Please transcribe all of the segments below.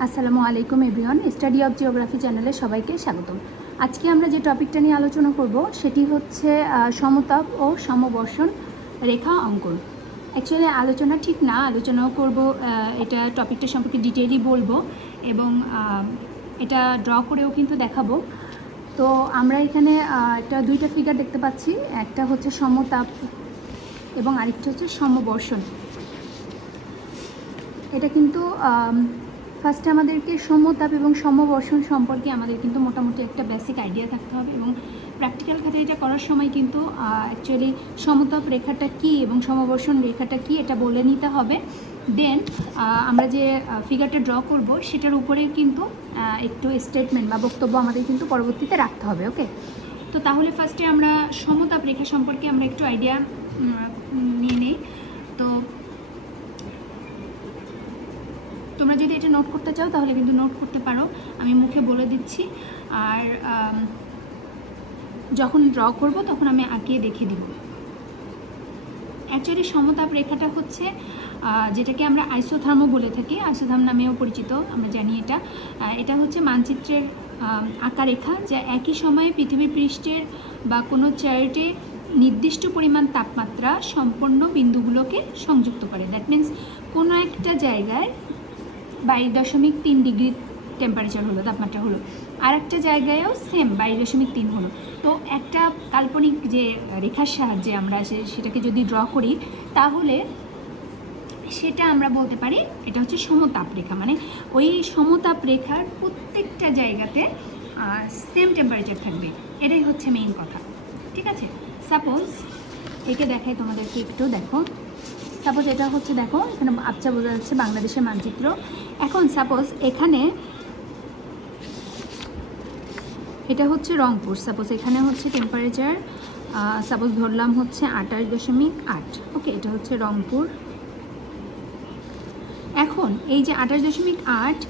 আসসালামু আলাইকুম everyone, study of geography চ্যানেলে সবাইকে স্বাগতম। আজকে আমরা যে টপিকটা নিয়ে আলোচনা করব, সেটি হচ্ছে সমতাপ ও সমবর্ষণ রেখা অঙ্কন। অ্যাকচুয়ালি আলোচনা ঠিক না, আলোচনাও করব এটা টপিকটা সম্পর্কে ডিটেইলি বলব এবং এটা ড্র করেও কিন্তু দেখাবো। তো আমরা এখানে একটা দুইটা ফিগার দেখতে পাচ্ছি, একটা হচ্ছে সমতাপ এবং আরেকটা হচ্ছে সমবর্ষণ। এটা কিন্তু ফার্স্টে আমাদেরকে সমতাপ এবং সমবর্ষণ সম্পর্কে আমাদের কিন্তু মোটামুটি একটা বেসিক আইডিয়া থাকতে হবে এবং প্র্যাকটিক্যাল খাতে এটা করার সময় কিন্তু অ্যাকচুয়ালি সমতাপ রেখাটা কী এবং সমবর্ষণ রেখাটা কী এটা বলে নিতে হবে। দেন আমরা যে ফিগারটা ড্র করব সেটার উপরে কিন্তু একটু স্টেটমেন্ট বা বক্তব্য আমাদের কিন্তু পরবর্তীতে রাখতে হবে ওকে তো তাহলে ফার্স্টে আমরা সমতাপ রেখা সম্পর্কে আমরা একটু আইডিয়া নিয়ে নিই তো তোমরা যদি এটা নোট করতে চাও, তাহলে কিন্তু নোট করতে পারো। আমি মুখে বলে দিচ্ছি। আর যখন ড্র করব, তখন আমি আঁকিয়ে দেখিয়ে দিব। অ্যাকচুয়ালি সমতাপ রেখাটা হচ্ছে যেটাকে আমরা আইসোথার্মো বলে থাকি। আইসোথার্ম নামেও পরিচিত, আমরা জানি এটা। এটা হচ্ছে মানচিত্রের আঁকা রেখা যা একই সময়ে পৃথিবীর পৃষ্ঠের বা কোনো চার্টে নির্দিষ্ট পরিমাণ তাপমাত্রা সম্পন্ন বিন্দুগুলোকে সংযুক্ত করে। দ্যাট মিন্স কোনো একটা জায়গায় বাইশ দশমিক তিন ডিগ্রি টেম্পারেচার হলো, তাপমাত্রা হলো। আর একটা জায়গায়ও সেম বাইশ দশমিক তিন হলো। তো একটা কাল্পনিক যে রেখার সাহায্যে আমরা সেটাকে যদি ড্র করি, তাহলে সেটা আমরা বলতে পারি, এটা হচ্ছে সমতাপ রেখা। মানে ওই সমতাপ রেখার প্রত্যেকটা জায়গাতে সেম টেম্পারেচার থাকবে। এটাই হচ্ছে মেইন কথা। ঠিক আছে? সাপোজ একে দেখাই তোমাদেরকে, একটু দেখো। সাপোজ এটা হচ্ছে দেখো, এখানে আবচা বোঝা যাচ্ছে বাংলাদেশের মানচিত্র। এখন সাপোজ এখানে এটা হচ্ছে রংপুর। সাপোজ এখানে হচ্ছে টেম্পারেচার সাপোজ ধরলাম হচ্ছে আঠাশ দশমিক আট। ওকে এটা হচ্ছে রংপুর। এখন এই যে আঠাশ দশমিক আট,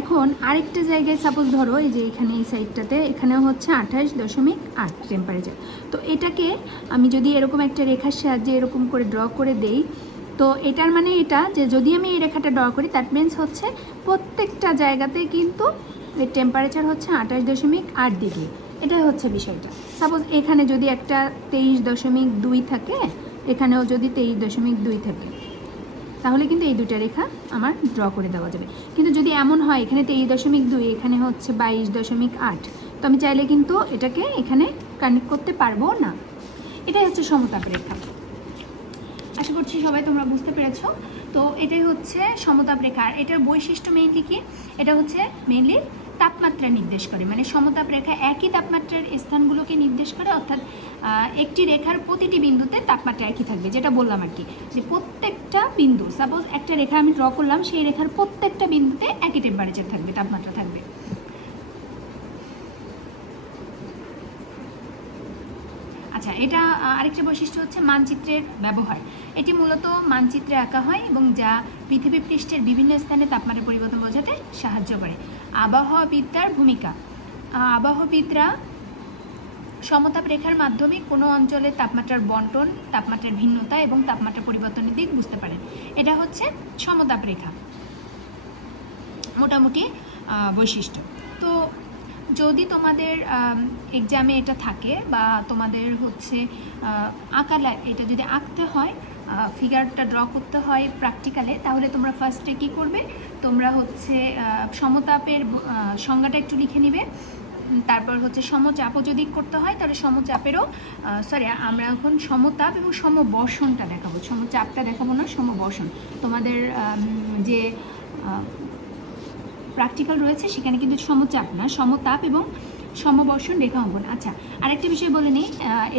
এখন আরেকটা জায়গায় সাপোজ ধরো, এই যে এখানে এই সাইডটাতে এখানে হচ্ছে আঠাশ দশমিক আট টেম্পারেচার তো এটাকে আমি যদি এরকম একটা রেখার সাহায্যে এরকম করে ড্র করে দেই তো এটার মানে এটা যে যদি আমি এই রেখাটা ড্র করি দ্যাট মিন্স হচ্ছে প্রত্যেকটা জায়গাতে কিন্তু এর টেম্পারেচার হচ্ছে আঠাশ দশমিক আট ডিগ্রি এটাই হচ্ছে বিষয়টা। সাপোজ এখানে যদি একটা তেইশ দশমিক দুই থাকে, এখানেও যদি তেইশ দশমিক দুই থাকে, তাহলে কিন্তু এই দুটো রেখা আমার ড্র করে দেওয়া যাবে। কিন্তু যদি এমন হয়, এখানে তেইশ দশমিক দুই, এখানে হচ্ছে বাইশ দশমিক আট, তো আমি চাইলে কিন্তু এটাকে এখানে কানেক্ট করতে পারব না। এটাই হচ্ছে সমতাপ রেখা। আশা করছি সবাই তোমরা বুঝতে পেরেছ। তো এটাই হচ্ছে সমতাপ রেখা আর এটার বৈশিষ্ট্য মেইনলি কি এটা হচ্ছে মেইনলি তাপমাত্রা নির্দেশ করে। মানে সমতাপ রেখা একই তাপমাত্রার স্থানগুলোকে নির্দেশ করে, অর্থাৎ একটি রেখার প্রতিটি বিন্দুতে তাপমাত্রা একই থাকবে, যেটা বললাম আর কি। যে প্রত্যেকটা বিন্দু সাপোজ একটা রেখা আমি ড্র করলাম, সেই রেখার প্রত্যেকটা বিন্দুতে একই টেম্পারেচার থাকবে, তাপমাত্রা থাকবে। আচ্ছা এটা আরেকটা বৈশিষ্ট্য হচ্ছে মানচিত্রের ব্যবহার। এটি মূলত মানচিত্রে আঁকা হয় এবং যা পৃথিবী পৃষ্ঠের বিভিন্ন স্থানে তাপমাত্রা পরিবর্তন বোঝাতে সাহায্য করে। আবহাওয়াবিদ্যার ভূমিকা। আবহাওয়াবিদরা সমতাপ রেখার মাধ্যমে কোনো অঞ্চলের তাপমাত্রার বন্টন, তাপমাত্রার ভিন্নতা এবং তাপমাত্রা পরিবর্তনের দিক বুঝতে পারেন এটা হচ্ছে সমতাপ রেখা। মোটামুটি বৈশিষ্ট্য। তো যদি তোমাদের এক্সামে এটা থাকে বা তোমাদের হচ্ছে আঁকা এটা যদি আঁকতে হয় ফিগারটা ড্র করতে হয় প্র্যাকটিক্যালে তাহলে তোমরা ফার্স্টে কী করবে? তোমরা হচ্ছে সমতাপের সংজ্ঞাটা একটু লিখে নিবে। তারপর হচ্ছে সমচাপও যদি করতে হয়, তাহলে সমচাপেরও সরি আমরা এখন সমতাপ এবং সমবর্ষণটা দেখাবো। সমচাপটা দেখাবো না, সমবর্ষণ। তোমাদের যে প্র্যাকটিক্যাল রয়েছে, সেখানে কিন্তু সমচাপ না, সমতাপ এবং সমবর্ষণ রেখা অঙ্কন। আচ্ছা আরেকটা বিষয় বলে নিই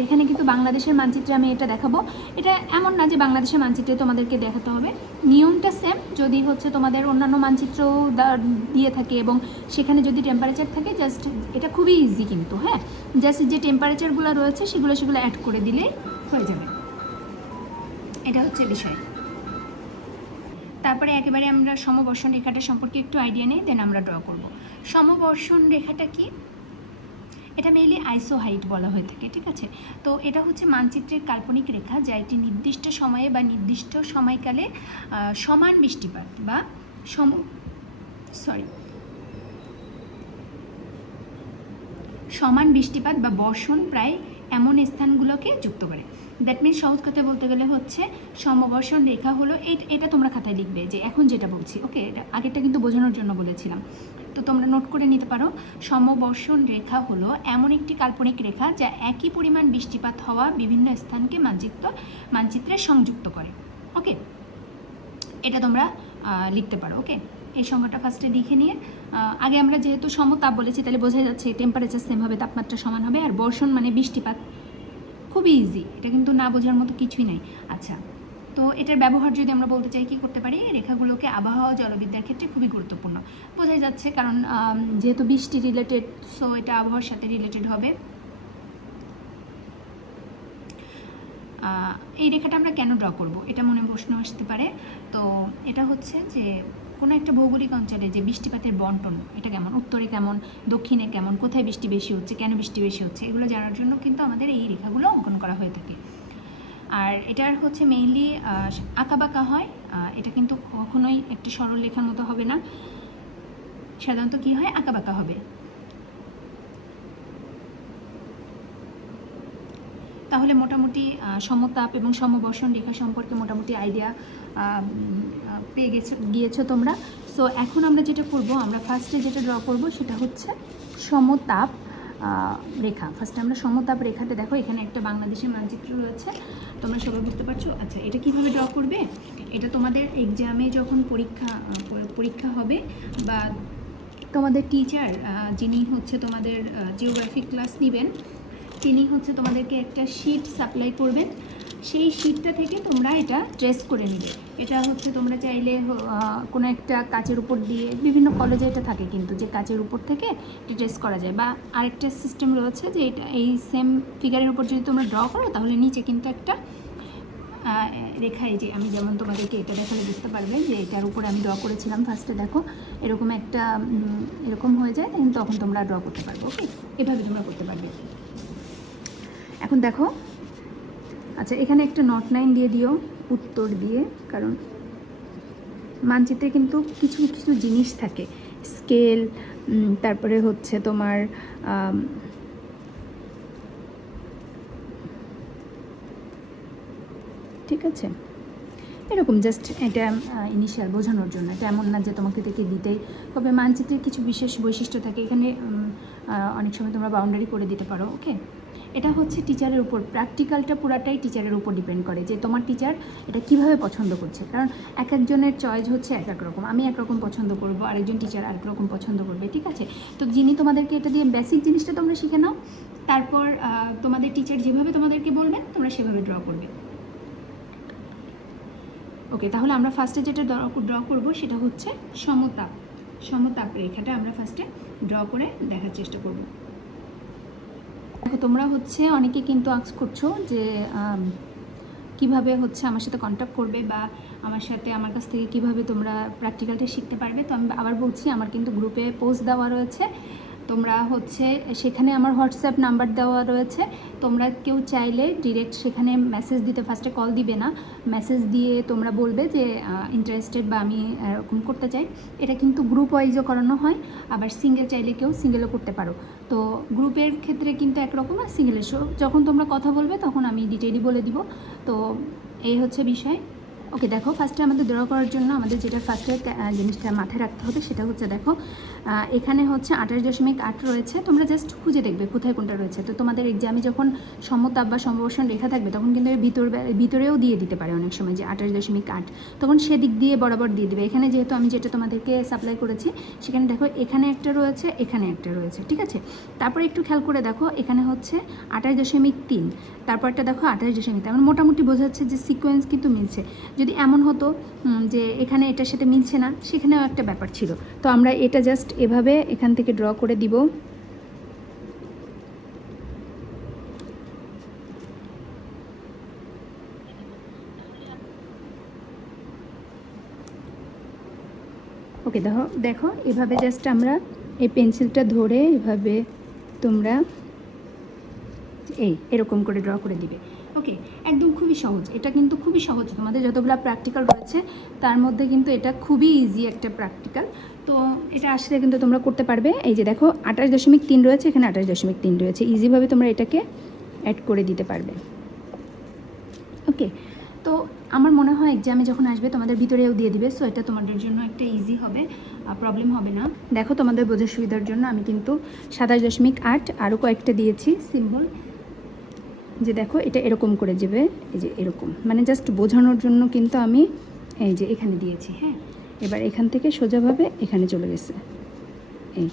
এখানে কিন্তু বাংলাদেশের মানচিত্রে আমি এটা দেখাবো। এটা এমন না যে বাংলাদেশের মানচিত্রে তোমাদেরকে দেখাতে হবে। নিয়মটা সেম যদি হচ্ছে তোমাদের অন্যান্য মানচিত্র দিয়ে থাকে এবং সেখানে যদি টেম্পারেচার থাকে জাস্ট এটা খুবই ইজি কিন্তু হ্যাঁ? জাস্ট যে টেম্পারেচারগুলো রয়েছে, সেগুলো সেগুলো অ্যাড করে দিলেই হয়ে যাবে। এটা হচ্ছে বিষয়। তারপরে একেবারে আমরা সমবর্ষণ রেখাটা সম্পর্কে একটু আইডিয়া নেই দেন আমরা ড্র করব। সমবর্ষণ রেখাটা কি? এটা মেইনলি আইসো হাইট বলা হয়ে থাকে, ঠিক আছে? তো এটা হচ্ছে মানচিত্রের কাল্পনিক রেখা যা একটি নির্দিষ্ট সময়ে বা নির্দিষ্ট সময়কালে সমান বৃষ্টিপাত বা সম সরি সমান বৃষ্টিপাত বা বর্ষণ প্রায় এমন স্থানগুলোকে যুক্ত করে। দ্যাট মিনস সহজ কথায় বলতে গেলে হচ্ছে সমবর্ষণ রেখা হলো এটা তোমরা খাতায় লিখবে যে এখন যেটা বলছি ওকে এটা আগেরটা কিন্তু বোঝানোর জন্য বলেছিলাম। তো তোমরা নোট করে নিতে পারো, সমবর্ষণ রেখা হলো এমন একটি কাল্পনিক রেখা যা একই পরিমাণ বৃষ্টিপাত হওয়া বিভিন্ন স্থানকে মানচিত্র, মানচিত্রে সংযুক্ত করে ওকে এটা তোমরা লিখতে পারো ওকে এই সংখ্যাটা ফার্স্টে লিখে নিয়ে আগে আমরা যেহেতু সমতাপ বলেছি, তাহলে বোঝা যাচ্ছে টেম্পারেচার সেম হবে, তাপমাত্রা সমান হবে, আর বর্ষণ মানে বৃষ্টিপাত। খুবই ইজি এটা কিন্তু না বোঝার মতো কিছুই নাই। আচ্ছা তো এটার ব্যবহার যদি আমরা বলতে চাই, কী করতে পারি? রেখাগুলোকে আবহাওয়া জলবিদ্যার ক্ষেত্রে খুবই গুরুত্বপূর্ণ। বোঝাই যাচ্ছে কারণ যেহেতু বৃষ্টি রিলেটেড সো এটা আবহাওয়ার সাথে রিলেটেড হবে। এই রেখাটা আমরা কেন ড্র করব? এটা মনে প্রশ্ন আসতে পারে। তো এটা হচ্ছে যে, কোনো একটা ভৌগোলিক অঞ্চলে যে বৃষ্টিপাতের বন্টন, এটা কেমন? উত্তরে কেমন? দক্ষিণে কেমন? কোথায় বৃষ্টি বেশি হচ্ছে? কেন বৃষ্টি বেশি হচ্ছে? এগুলো জানার জন্য কিন্তু আমাদের এই রেখাগুলো অঙ্কন করা হয়ে থাকে। আর এটার হচ্ছে মেইনলি আঁকাবাঁকা হয়। এটা কিন্তু কখনোই একটি সরল লেখার মতো হবে না। সাধারণত কী হয়? আঁকাবাঁকা হবে। তাহলে মোটামুটি সমতাপ এবং সমবর্ষণ রেখা সম্পর্কে মোটামুটি আইডিয়া পেয়ে গেছো, গিয়েছো তোমরা। সো এখন আমরা যেটা করব, আমরা ফার্স্টে যেটা ড্র করব সেটা হচ্ছে সমতাপ রেখা। ফার্স্টে আমরা সমতাপ রেখাতে দেখো, এখানে একটা বাংলাদেশের মানচিত্র রয়েছে। তোমরা সবাই বুঝতে পারছ? আচ্ছা এটা কীভাবে ড্র করবে? এটা তোমাদের এক্সামে যখন পরীক্ষা পরীক্ষা হবে বা তোমাদের টিচার যিনি হচ্ছে তোমাদের জিওগ্রাফি ক্লাস নেবেন তিনি হচ্ছে তোমাদেরকে একটা শিট সাপ্লাই করবেন। সেই শিটটা থেকে তোমরা এটা ট্রেস করে নেবে। এটা হচ্ছে তোমরা চাইলে কোনো একটা কাচের উপর দিয়ে, বিভিন্ন কলেজে এটা থাকে কিন্তু, যে কাচের উপর থেকে এটা ট্রেস করা যায়। বা আরেকটা সিস্টেম রয়েছে যে এটা, এই সেম ফিগারের উপর যদি তোমরা ড্র করো, তাহলে নিচে কিন্তু একটা রেখা, এই যে আমি যেমন তোমাদেরকে এটা দেখালে বুঝতে পারবে যে এটার উপরে আমি ড্র করেছিলাম ফার্স্টে দেখো, এরকম একটা এরকম হয়ে যায় তখন তোমরা ড্র করতে পারবে ওকে এভাবে তোমরা করতে পারবে। এখন দেখো। আচ্ছা এখানে একটা নট লাইন দিয়ে দিও, উত্তর দিয়ে, কারণ মানচিত্রে কিন্তু কিছু কিছু জিনিস থাকে। স্কেল তারপরে হচ্ছে তোমার ঠিক আছে? এরকম জাস্ট এটা ইনিশিয়াল বোঝানোর জন্য। এটা এমন না যে তোমাকে থেকে দিতেই তবে মানচিত্রের কিছু বিশেষ বৈশিষ্ট্য থাকে। এখানে অনেক সময় তোমরা বাউন্ডারি করে দিতে পারো ওকে এটা হচ্ছে টিচারের উপর প্র্যাকটিক্যালটা পুরাটাই টিচারের উপর ডিপেন্ড করে যে তোমার টিচার এটা কীভাবে পছন্দ করছে। কারণ এক একজনের চয়েস হচ্ছে এক এক রকম, আমি একরকম পছন্দ করব, আরেকজন টিচার আরেক রকম পছন্দ করবে, ঠিক আছে? তো যিনি তোমাদেরকে এটা দিয়ে বেসিক জিনিসটা তোমরা শিখে নাও, তারপর তোমাদের টিচার যেভাবে তোমাদেরকে বলবেন তোমরা সেভাবে ড্র করবে। ওকে তাহলে আমরা ফার্স্টে যেটা ড্র করব সেটা হচ্ছে সমতাপ সমতাপ রেখাটা আমরা ফার্স্টে ড্র করে দেখার চেষ্টা করব। দেখো, তোমরা হচ্ছে অনেকে কিন্তু আক্স করছ যে কীভাবে হচ্ছে আমার সাথে কন্ট্যাক্ট করবে বা আমার সাথে আমার কাছ থেকে কীভাবে তোমরা প্র্যাকটিক্যালটা শিখতে পারবে। তো আমি আবার বলছি, আমার কিন্তু গ্রুপে পোস্ট দেওয়া রয়েছে। তোমরা হচ্ছে, সেখানে আমার হোয়াটসঅ্যাপ নাম্বার দেওয়া রয়েছে। তোমরা কেউ চাইলে ডিরেক্ট সেখানে মেসেজ দিতে ফার্স্টে কল দিবে না। মেসেজ দিয়ে তোমরা বলবে যে ইন্টারেস্টেড বা আমি এরকম করতে চাই। এটা কিন্তু গ্রুপ ওয়াইজও করানো হয়। আবার সিঙ্গেল চাইলে কেউ সিঙ্গেলও করতে পারো। তো গ্রুপের ক্ষেত্রে কিন্তু একরকম আর সিঙ্গেলের শো যখন তোমরা কথা বলবে, তখন আমি ডিটেইলি বলে দিব। তো এই হচ্ছে বিষয়। ওকে দেখো ফার্স্টে আমাদের ড্র করার জন্য আমাদের যেটা ফার্স্টে জিনিসটা মাথায় রাখতে হবে সেটা হচ্ছে দেখো এখানে হচ্ছে আঠাশ দশমিক আট রয়েছে। তোমরা জাস্ট খুঁজে দেখবে কোথায় কোনটা রয়েছে। তো তোমাদের এক্সামে যখন সমতাপ বা সমবর্ষণ রেখা থাকবে, তখন কিন্তু এর ভিতর, ভিতরেও দিয়ে দিতে পারে অনেক সময় যে আঠাশ দশমিক আট। তখন সেদিক দিয়ে বরাবর দিয়ে দেবে। এখানে যেহেতু আমি যেটা তোমাদেরকে সাপ্লাই করেছি, সেখানে দেখো এখানে একটা রয়েছে, এখানে একটা রয়েছে, ঠিক আছে? তারপরে একটু খেয়াল করে দেখো, এখানে হচ্ছে আঠাশ দশমিক তিন, তারপরটা দেখো আঠাশ দশমিক তার মোটামুটি বোঝা যাচ্ছে যে সিকোয়েন্স কিন্তু মিলছে। যদি এমন হতো যে এখানে এটার সাথে মিলছে না, সেখানেও একটা ব্যাপার ছিল। তো আমরা এটা জাস্ট এভাবে এখান থেকে ড্র করে দিব। ওকে দেখো দেখো, এভাবে জাস্ট আমরা এই পেন্সিলটা ধরে এভাবে তোমরা এই, এরকম করে ড্র করে দিবে। ওকে খুবই সহজ, এটা কিন্তু খুবই সহজ। তোমাদের যতগুলো প্র্যাকটিক্যাল রয়েছে, তার মধ্যে কিন্তু এটা খুবই ইজি একটা প্র্যাকটিক্যাল তো এটা আসলে কিন্তু তোমরা করতে পারবে। এই যে দেখো, আঠাশ দশমিক তিন রয়েছে, এখানে আঠাশ দশমিক তিন রয়েছে। ইজিভাবে তোমরা এটাকে অ্যাড করে দিতে পারবে। ওকে তো আমার মনে হয় এক্সামে যখন আসবে, তোমাদের ভিতরেও দিয়ে দিবে। সো এটা তোমাদের জন্য একটা ইজি হবে প্রবলেম হবে না। দেখো তোমাদের বোঝার সুবিধার জন্য আমি কিন্তু সাতাশ দশমিক আট আরও কয়েকটা দিয়েছি সিম্বল যে দেখো এটা এরকম করে যাবে এই যে এরকম। মানে জাস্ট বোঝানোর জন্য কিন্তু আমি এই যে এখানে দিয়েছি হ্যাঁ? এবার এখান থেকে সোজাভাবে এখানে চলে গেছে। এই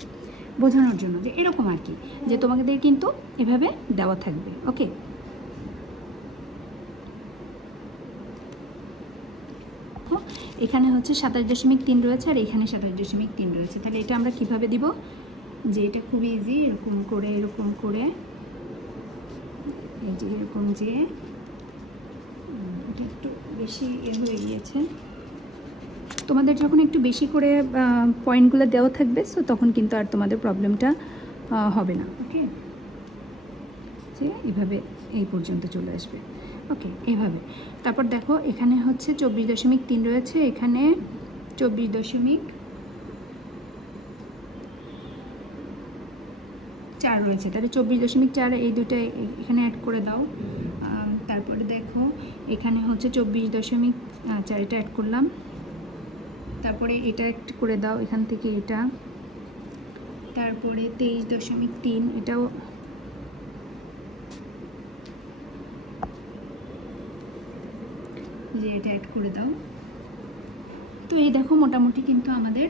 বোঝানোর জন্য যে এরকম আর কি, যে তোমাদের কিন্তু এভাবে দেওয়া থাকবে, ওকে? এখানে হচ্ছে সাতাশ দশমিক তিন রয়েছে আর এখানে সাতাশ দশমিক তিন রয়েছে। তাহলে এটা আমরা কীভাবে দিব? যে এটা খুবই ইজি এরকম করে এরকম করে এই যে এরকম যে এটা একটু বেশি এ হয়ে গিয়েছে। তোমাদের যখন একটু বেশি করে পয়েন্টগুলো দেওয়া থাকবে সো তখন কিন্তু আর তোমাদের প্রবলেমটা হবে না ওকে যে এভাবে এই পর্যন্ত চলে আসবে ওকে এভাবে। তারপর দেখো, এখানে হচ্ছে চব্বিশ দশমিক তিন রয়েছে, এখানে চব্বিশ দশমিক চার রয়েছে, তাহলে চব্বিশ দশমিক চার এই দুটো এখানে অ্যাড করে দাও। তারপরে দেখো, এখানে হচ্ছে চব্বিশ দশমিক চার এটা অ্যাড করলাম। তারপরে এটা অ্যাড করে দাও এখান থেকে এটা। তারপরে তেইশ দশমিক তিন, এটাও যে এটা অ্যাড করে দাও। তো এই দেখো, মোটামুটি কিন্তু আমাদের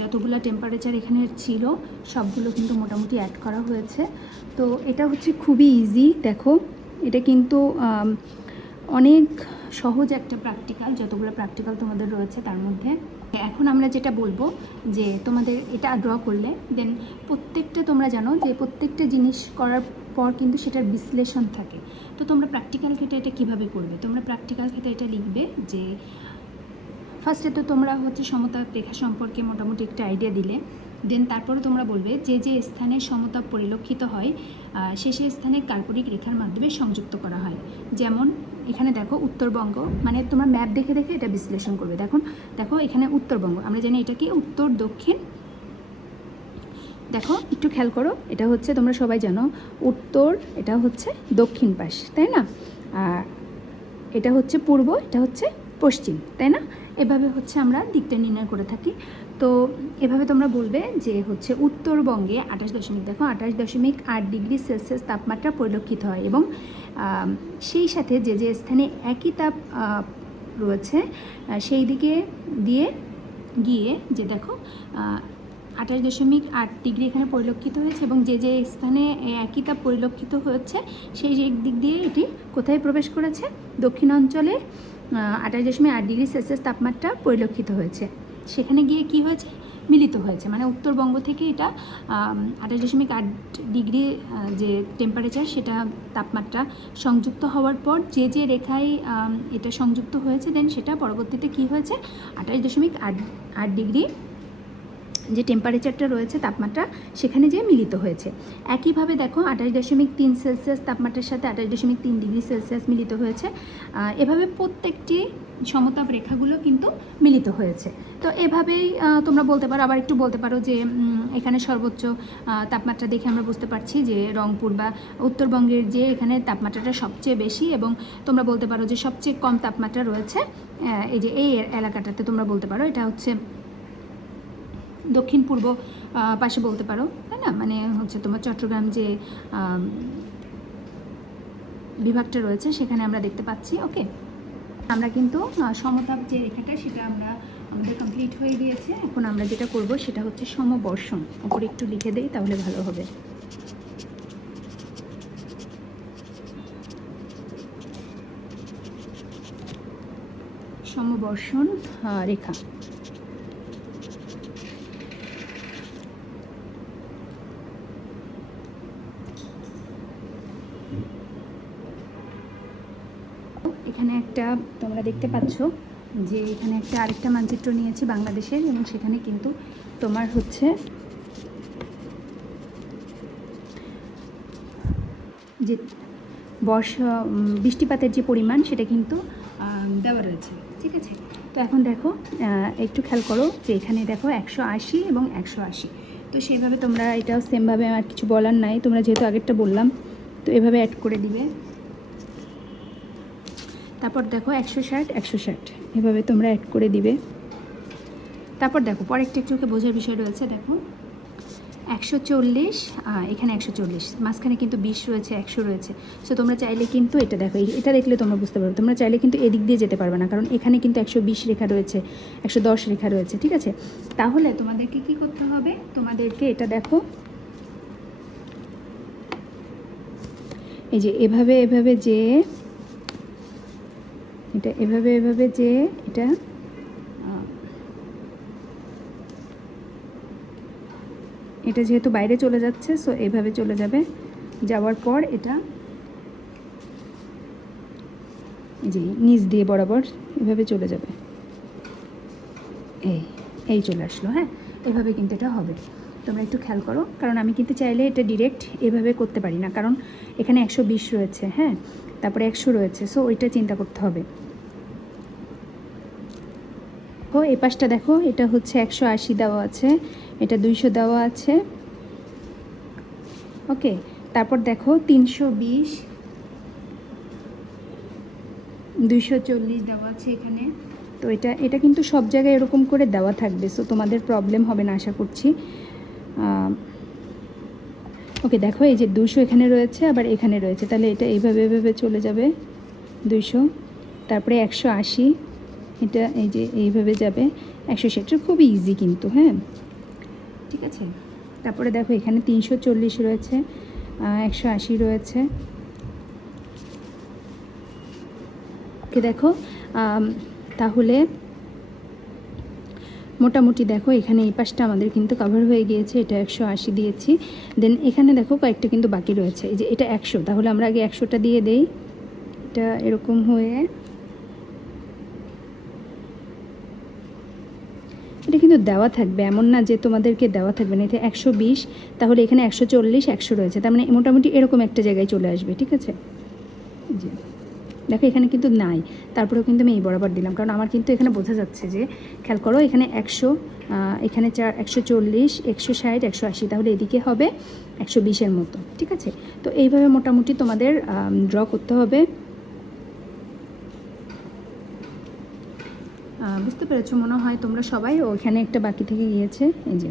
যতগুলো টেম্পারেচার এখানে ছিল, সবগুলো কিন্তু মোটামুটি অ্যাড করা হয়েছে। তো এটা হচ্ছে খুবই ইজি দেখো। এটা কিন্তু অনেক সহজ একটা প্র্যাকটিক্যাল যতগুলো প্র্যাকটিক্যাল তোমাদের রয়েছে তার মধ্যে। এখন আমরা যেটা বলব, যে তোমাদের এটা ড্র করলে দেন প্রত্যেকটা তোমরা জানো যে প্রত্যেকটা জিনিস করার পর কিন্তু সেটার বিশ্লেষণ থাকে। তো তোমরা প্র্যাকটিক্যাল ক্ষেত্রে এটা কীভাবে করবে? তোমরা প্র্যাকটিক্যাল ক্ষেত্রে এটা লিখবে যে ফার্স্টে তো তোমরা হচ্ছে সমতাপ রেখা সম্পর্কে মোটামুটি একটা আইডিয়া দিলে। দেন তারপরে তোমরা বলবে যে যে স্থানে সমতা পরিলক্ষিত হয় সে সে স্থানে কাল্পনিক রেখার মাধ্যমে সংযুক্ত করা হয়। যেমন এখানে দেখো উত্তরবঙ্গ মানে তোমরা ম্যাপ দেখে দেখে এটা বিশ্লেষণ করবে। দেখুন, দেখো এখানে উত্তরবঙ্গ, আমরা জানি এটা কি? উত্তর, দক্ষিণ। দেখো, একটু খেয়াল করো, এটা হচ্ছে তোমরা সবাই জানো, উত্তর, এটা হচ্ছে দক্ষিণ পাশ, তাই না? এটা হচ্ছে পূর্ব, এটা হচ্ছে পশ্চিম, তাই না? এভাবে হচ্ছে আমরা দিকটা নির্ণয় করে থাকি। তো এভাবে তোমরা বলবে যে হচ্ছে উত্তরবঙ্গে আঠাশ দশমিক, দেখো আঠাশ দশমিক আট ডিগ্রি সেলসিয়াস তাপমাত্রা পরিলক্ষিত হয় এবং সেই সাথে যে যে স্থানে একই তাপ রয়েছে সেই দিকে দিয়ে গিয়ে যে দেখো আঠাশ দশমিক আট ডিগ্রি এখানে পরিলক্ষিত হয়েছে এবং যে যে স্থানে একই তাপ পরিলক্ষিত হয়েছে, সেই দিক দিয়ে এটি কোথায় প্রবেশ করেছে? দক্ষিণ অঞ্চলে আঠাশ দশমিক আট ডিগ্রি সেলসিয়াস তাপমাত্রা পরিলক্ষিত হয়েছে। সেখানে গিয়ে কি হয়েছে? মিলিত হয়েছে। মানে উত্তরবঙ্গ থেকে এটা আঠাশ দশমিক আট ডিগ্রি যে টেম্পারেচার সেটা তাপমাত্রা সংযুক্ত হওয়ার পর যে যে রেখায় এটা সংযুক্ত হয়েছে দেন সেটা পরবর্তীতে কি হয়েছে? আঠাশ দশমিক আট আট ডিগ্রি যে টেম্পারেচারটা রয়েছে তাপমাত্রা সেখানে যেয়ে মিলিত হয়েছে। একইভাবে দেখো আঠাশ দশমিক তিন সেলসিয়াস তাপমাত্রার সাথে আঠাশ দশমিক তিন ডিগ্রি সেলসিয়াস মিলিত হয়েছে। এভাবে প্রত্যেকটি সমতাপ রেখাগুলো কিন্তু মিলিত হয়েছে। তো এভাবেই তোমরা বলতে পারো, আবার একটু বলতে পারো যে এখানে সর্বোচ্চ তাপমাত্রা দেখে আমরা বুঝতে পারছি যে রংপুর বা উত্তরবঙ্গের যে এখানে তাপমাত্রাটা সবচেয়ে বেশি এবং তোমরা বলতে পারো যে সবচেয়ে কম তাপমাত্রা রয়েছে এই যে এই এলাকাটাতে তোমরা বলতে পারো, এটা হচ্ছে দক্ষিণ পূর্ব পাশে বলতে পারো, তাই না? মানে হচ্ছে তোমার চট্টগ্রাম যে বিভাগটা রয়েছে, সেখানে আমরা দেখতে পাচ্ছি, ওকে? আমরা কিন্তু সমতাপ যে রেখাটা, সেটা আমরা আমাদের কমপ্লিট হয়ে গিয়েছে। এখন আমরা যেটা করব, সেটা হচ্ছে সমবর্ষণ। উপরে একটু লিখে দেই, তাহলে ভালো হবে। সমবর্ষণ রেখা। এখানে একটা, তোমরা দেখতে পাচ্ছ যে এখানে একটা আরেকটা মানচিত্র নিয়েছি বাংলাদেশের এবং সেখানে কিন্তু তোমার হচ্ছে যে বর্ষা বৃষ্টিপাতের যে পরিমাণ সেটা কিন্তু দেওয়া রয়েছে, ঠিক আছে? তো এখন দেখো একটু খেয়াল করো যে এখানে দেখো একশো আশি এবং একশো আশি। তো সেভাবে তোমরা এটাও সেমভাবে আমার কিছু বলার নাই। তোমরা যেহেতু আগেরটা বললাম, তো এভাবে অ্যাড করে দিবে। তারপর দেখো একশো ষাট একশো ষাট। এভাবে তোমরা অ্যাড করে দিবে। তারপর দেখো, পরেরটা ওকে বোঝার বিষয় রয়েছে, দেখো। একশো চল্লিশ এখানে একশো চল্লিশ। মাঝখানে কিন্তু বিশ রয়েছে, একশো রয়েছে। সো তোমরা চাইলে কিন্তু এটা দেখো এটা দেখলে তোমরা বুঝতে পারবে। তোমরা চাইলে কিন্তু এদিক দিয়ে যেতে পারবে না, কারণ এখানে কিন্তু একশো বিশ রেখা রয়েছে, একশো দশ রেখা রয়েছে, ঠিক আছে? তাহলে তোমাদেরকে কি করতে হবে? তোমাদেরকে এটা দেখো। এই যে, এভাবে এভাবে যে এটা এভাবে এভাবে যে এটা এটা যেহেতু বাইরে চলে যাচ্ছে সো এভাবে চলে যাবে। যাওয়ার পর এটা যে নিচ দিয়ে বরাবর এভাবে চলে যাবে। এই এই চলে আসলো হ্যাঁ? এভাবে কিন্তু এটা হবে। তোমরা একটু খেয়াল করো, কারণ আমি কিন্তু চাইলে এটা ডিরেক্ট এভাবে করতে পারি না, কারণ এখানে একশো বিশ রয়েছে হ্যাঁ? তারপরে একশো রয়েছে সো ওইটা চিন্তা করতে হবে। ও এই পাশটা দেখো, এটা হচ্ছে একশো আশি দেওয়া আছে, এটা দুইশো দেওয়া আছে। ওকে, তারপর দেখো, তিনশো বিশ, দুইশো চল্লিশ দেওয়া আছে এখানে। তো এটা এটা কিন্তু সব জায়গায় এরকম করে দেওয়া থাকবে সো তোমাদের প্রবলেম হবে না, আশা করছি। ওকে, দেখো, এই যে দুশো এখানে রয়েছে, আবার এখানে রয়েছে, তাহলে এটা এইভাবে, এভাবে চলে যাবে, দুইশো। তারপরে একশো আশি। এটা এই যে এইভাবে যাবে একশো ষাট। খুবই ইজি কিন্তু হ্যাঁ? ঠিক আছে? তারপরে দেখো এখানে তিনশো চল্লিশ রয়েছে একশো আশি রয়েছে। ওকে, দেখো তাহলে মোটামুটি দেখো এখানে এই পাশটা আমাদের কিন্তু কভার হয়ে গিয়েছে, এটা একশো আশি দিয়েছি। দেন এখানে দেখো কয়েকটা কিন্তু বাকি রয়েছে, এই যে এটা একশো। তাহলে আমরা আগে একশোটা দিয়ে দেই। এটা এরকম হয়ে এটা কিন্তু দেওয়া থাকবে, এমন না যে তোমাদেরকে দেওয়া থাকবে না। এটা একশো বিশ, তাহলে এখানে একশো চল্লিশ, একশো রয়েছে। তার মানে মোটামুটি এরকম একটা জায়গায় চলে আসবে, ঠিক আছে? জি। দেখো, এখানে কিন্তু নাই। তারপরেও কিন্তু আমি এই বরাবর দিলাম। কারণ আমার কিন্তু এখানে বোঝা যাচ্ছে যে, খেয়াল করো, এখানে একশো এখানে চার, একশো চল্লিশ, একশো ষাট, একশো আশি। তাহলে এদিকে হবে একশো বিশের মতো, ঠিক আছে? তো এইভাবে মোটামুটি তোমাদের ড্র করতে হবে। বুঝতে পেরেছ, মনে হয় তোমরা সবাই ওইখানে একটা বাকি থেকে গিয়েছে। এই যে।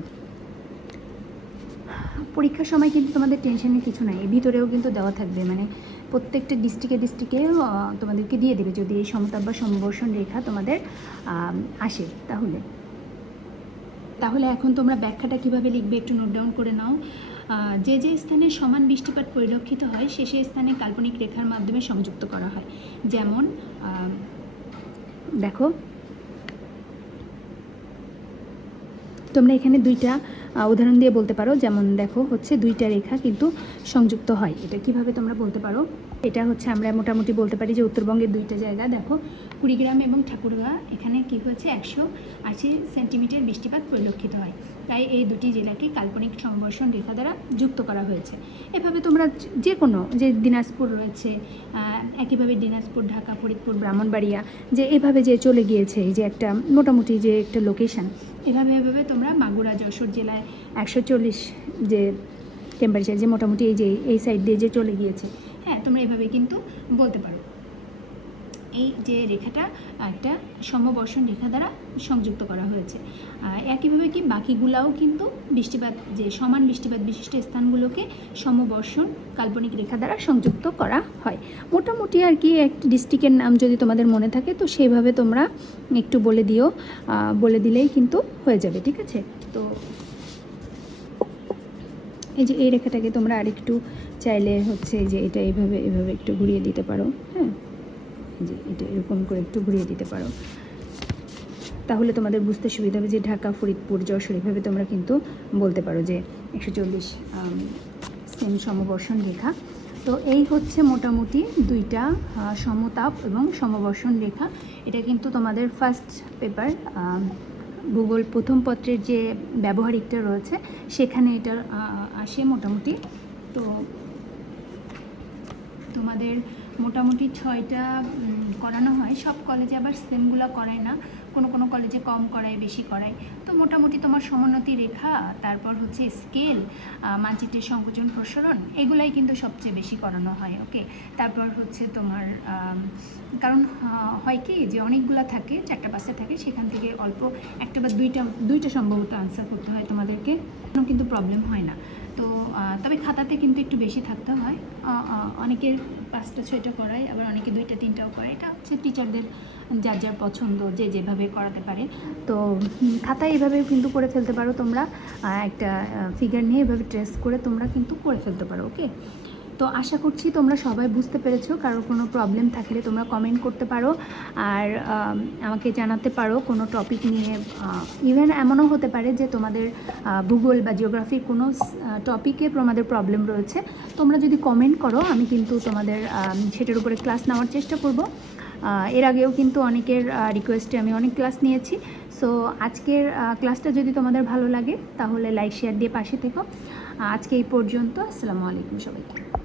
পরীক্ষার সময় কিন্তু তোমাদের টেনশনের কিছু নাই ভিতরেও কিন্তু দেওয়া থাকবে। মানে প্রত্যেকটা ডিস্ট্রিক্টে ডিস্ট্রিক্টে তোমাদেরকে দিয়ে দেবে। যদি এই সমতাপ বা সমবর্ষণ রেখা তোমাদের আসে, তাহলে। তাহলে এখন তোমরা ব্যাখ্যাটা কীভাবে লিখবে একটু নোট ডাউন করে নাও। যে যে স্থানে সমান বৃষ্টিপাত পরিলক্ষিত হয়, সে সে স্থানে কাল্পনিক রেখার মাধ্যমে সংযুক্ত করা হয়। যেমন দেখো তোমরা এখানে দুইটা উদাহরণ দিয়ে বলতে পারো, যেমন দেখো হচ্ছে দুইটা রেখা কিন্তু সংযুক্ত হয়। এটা কীভাবে তোমরা বলতে পারো? এটা হচ্ছে আমরা মোটামুটি বলতে পারি যে উত্তরবঙ্গের দুইটা জায়গা। দেখো, কুড়িগ্রাম এবং ঠাকুরগাঁ, এখানে কি হয়েছে? একশো আশি সেন্টিমিটার বৃষ্টিপাত পরিলক্ষিত হয়। তাই এই দুটি জেলাকে কাল্পনিক সংবর্ষণ রেখা দ্বারা যুক্ত করা হয়েছে। এভাবে তোমরা যে- কোনো, যে দিনাজপুর রয়েছে একইভাবে দিনাজপুর, ঢাকা, ফরিদপুর, ব্রাহ্মণবাড়িয়া, যে এভাবে যে চলে গিয়েছে, এই যে একটা মোটামুটি যে একটা লোকেশান এভাবে এভাবে তোমরা মাগুরা, যশোর জেলায় একশো চল্লিশ যে টেম্পারেচার যে মোটামুটি এই যে, এই সাইড দিয়ে যে চলে গিয়েছে। হ্যাঁ তোমরা এভাবে কিন্তু বলতে পারো। এই যে রেখাটা একটা সমবর্ষণ রেখা দ্বারা সংযুক্ত করা হয়েছে। একইভাবে কি বাকিগুলাও কিন্তু বৃষ্টিপাত, যে সমান বৃষ্টিপাত বিশিষ্ট স্থানগুলোকে সমবর্ষণ কাল্পনিক রেখা দ্বারা সংযুক্ত করা হয়। মোটামুটি আর কি এক ডিস্ট্রিক্টের নাম যদি তোমাদের মনে থাকে, তো সেইভাবে তোমরা একটু বলে দিও বলে দিলেই কিন্তু হয়ে যাবে, ঠিক আছে? তো এই যে এই রেখাটাকে তোমরা আরেকটু চাইলে হচ্ছে যে এটা এইভাবে এভাবে একটু ঘুরিয়ে দিতে পারো হ্যাঁ? যে এটা এরকম করে একটু ঘুরিয়ে দিতে পারো। তাহলে তোমাদের বুঝতে সুবিধা হবে যে ঢাকা ফরিদপুর যশোর এভাবে তোমরা কিন্তু বলতে পারো যে একশো চল্লিশ সেম সমবর্ষণ রেখা। তো এই হচ্ছে মোটামুটি দুইটা সমতাপ এবং সমবর্ষণ রেখা। এটা কিন্তু তোমাদের ফার্স্ট পেপার ভূগোল প্রথম পত্রের যে ব্যবহারিকটা রয়েছে সেখানে এটা আহ, আসে মোটামুটি। তো তোমাদের মোটামুটি ছয়টা করানো হয়। সব কলেজে আবার সেমগুলো করায় না। কোনো কোনো কলেজে কম করায়, বেশি করায়। তো মোটামুটি তোমার সমোন্নতি রেখা, তারপর হচ্ছে স্কেল মানচিত্রের সংকোচন, প্রসারণ, এগুলাই কিন্তু সবচেয়ে বেশি করানো হয় ওকে তারপর হচ্ছে তোমার কারণ হয় কি যে অনেকগুলো থাকে, চারটা, পাঁচটা থাকে, সেখান থেকে অল্প একটা বা দুইটা দুইটা সম্ভবত আনসার করতে হয় তোমাদেরকে। কোনো কিন্তু প্রবলেম হয় না। তো তবে খাতাতে কিন্তু একটু বেশি থাকতে হয়। অনেকের পাঁচটা, ছয়টা করায় আবার অনেকে দুইটা, তিনটাও করে এটা হচ্ছে টিচারদের যার যার পছন্দ যে যেভাবে করাতে পারে। তো খাতায় এভাবে কিন্তু করে ফেলতে পারো তোমরা। একটা ফিগার নিয়ে এভাবে ট্রেস করে তোমরা কিন্তু করে ফেলতে পারো ওকে তো আশা করছি তোমরা সবাই বুঝতে পেরেছ, কারোর কোনো প্রবলেম থাকলে তোমরা কমেন্ট করতে পারো। আর আমাকে জানাতে পারো কোনো টপিক নিয়ে ইভেন এমনও হতে পারে যে তোমাদের ভূগোল বা জিওগ্রাফির কোনো টপিকে তোমাদের প্রবলেম রয়েছে। তোমরা যদি কমেন্ট করো, আমি কিন্তু তোমাদের সেটার উপরে ক্লাস নেওয়ার চেষ্টা করব। এর আগেও কিন্তু অনেকের রিকোয়েস্টে আমি অনেক ক্লাস নিয়েছি। সো আজকের ক্লাসটা যদি তোমাদের ভালো লাগে, তাহলে লাইক শেয়ার দিয়ে পাশে থেকো। আজকে এই পর্যন্ত, আসসালামু আলাইকুম সবাইকে।